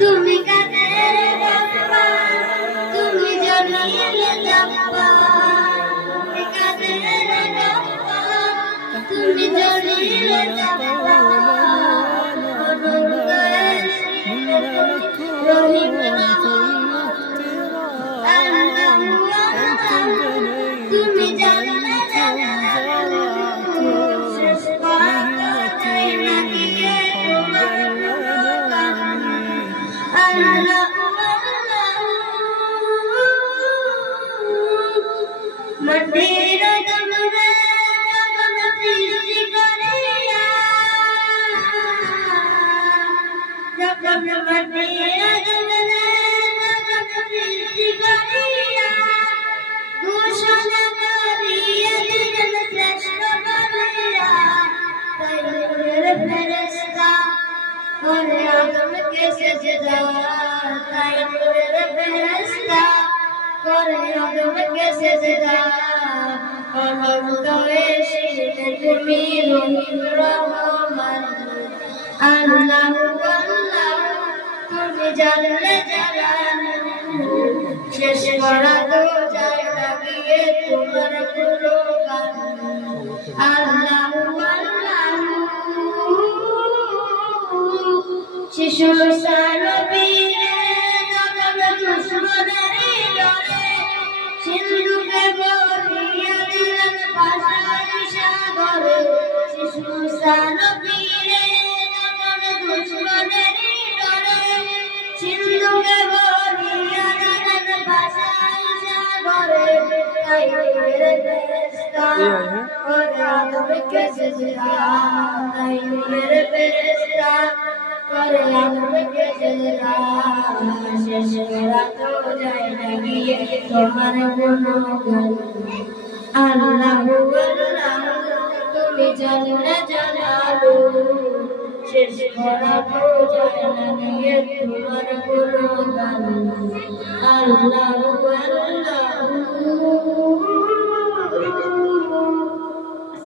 তুমি কাদের বাবা, তুমি জলিলে যাবা, তুমি কাদের বাবা, তুমি জলিলে যাবা, রহিম তুমি জানলে জানো শেষ কথা নাই লাগিয়ে মন্দির তোমরা জগৎ সৃষ্টি করিয়া, জগৎ মন্দির তোমরা জগৎ সৃষ্টি করিয়া, ঘোষণা করিয়া দিলেন শ্রেষ্ঠ বলিয়া, তাই নূরের ফেরেশতা করে আদমকে সেজদা, তাই নূরের ফেরেশতা করে আদমকে সেজদা, অনন্ত এসে তুমি রহিম রহমান, আল্লাহু আল্লাহ তুমি জানলে জালালু, শেষ করা তো যায় না গিয়ে তোমার গুণগান, আল্লাহু আল্লাহ শিশু সানবীরে জগৎ দুশ্মনেরই ডরে, সিন্ধুকে ভরিয়া দিলেন ভাষার সাগরে, শিশু সানবীরে জগৎ দুশ্মনেরই ডরে, সিন্ধুকে ভরিয়া দিলেন ভাষার সাগরে, তাই নূরের ফেরেশতা করে আদমকে সেজদা, তাই নূরের ফেরেশতা করে আদমকে সেজদা, শেষ করা তো যায় না গিয়ে তোমার গুণগান, আল্লাহু আল্লাহ তুমি জানলে জালালু, শেষ করা তো যায় না গিয়ে তোমার গুণগান, আল্লাহু আল্লাহ